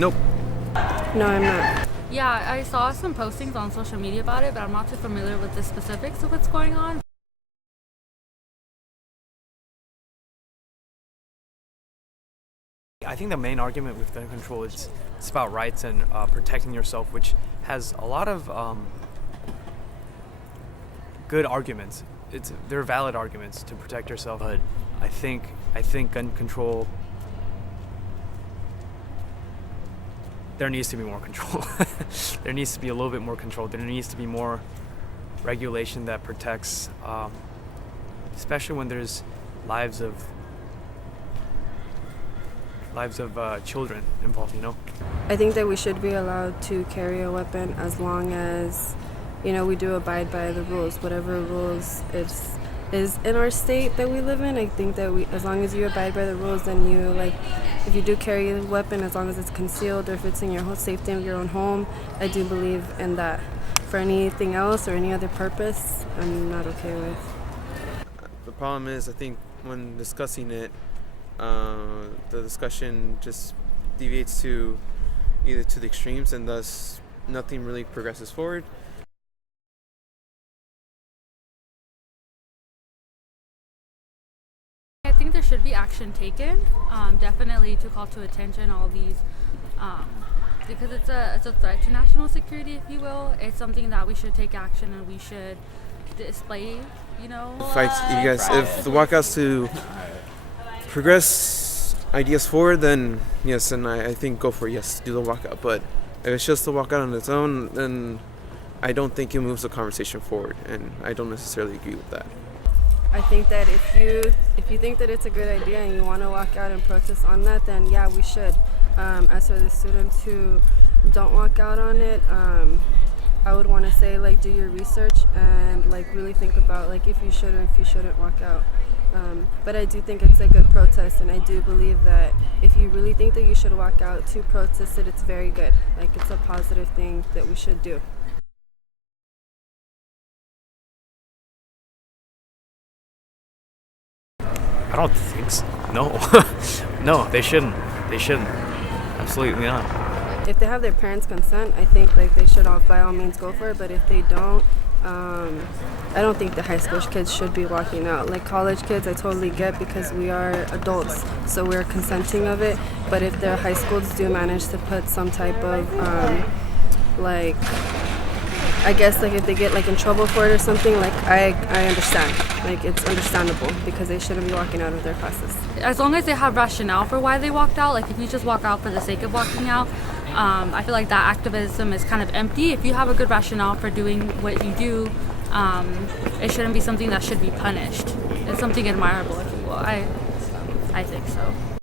Nope. No, I'm not. Yeah, I saw some postings on social media about it, but I'm not too familiar with the specifics of what's going on. I think the main argument with gun control is it's about rights and protecting yourself, which has a lot of good arguments. They're valid arguments to protect yourself, but I think gun control, there needs to be more control. There needs to be a little bit more control. There needs to be more regulation that protects, especially when there's lives of children involved, you know? I think that we should be allowed to carry a weapon as long as, we do abide by the rules, whatever rules is in our state that we live in. I think that as long as you abide by the rules, then if you do carry a weapon, as long as it's concealed or if it's in your whole safety of your own home, I do believe in that. For anything else or any other purpose, I'm not okay with. The problem is, I think when discussing it, the discussion just deviates to either to the extremes, and thus nothing really progresses forward. I think there should be action taken, definitely to call to attention all these, because it's a threat to national security, if you will. It's something that we should take action and we should display, If the walkout's to progress ideas forward, then yes, and I think go for it, yes, do the walkout. But if it's just the walkout on its own, then I don't think it moves the conversation forward, and I don't necessarily agree with that. I think that if you think that it's a good idea and you want to walk out and protest on that, then yeah, we should. As for the students who don't walk out on it, I would want to say do your research and really think about if you should or if you shouldn't walk out. But I do think it's a good protest, and I do believe that if you really think that you should walk out to protest it, it's very good. It's a positive thing that we should do. I don't think so. No. No, they shouldn't. They shouldn't. Absolutely not. If they have their parents' consent, I think they should by all means go for it. But if they don't, I don't think the high school kids should be walking out. College kids, I totally get because we are adults, so we're consenting of it. But if the high schools do manage to put some type of, I guess if they get in trouble for it or something, I understand. It's understandable because they shouldn't be walking out of their classes. As long as they have rationale for why they walked out, if you just walk out for the sake of walking out, I feel like that activism is kind of empty. If you have a good rationale for doing what you do, it shouldn't be something that should be punished. It's something admirable, if you will. I think so.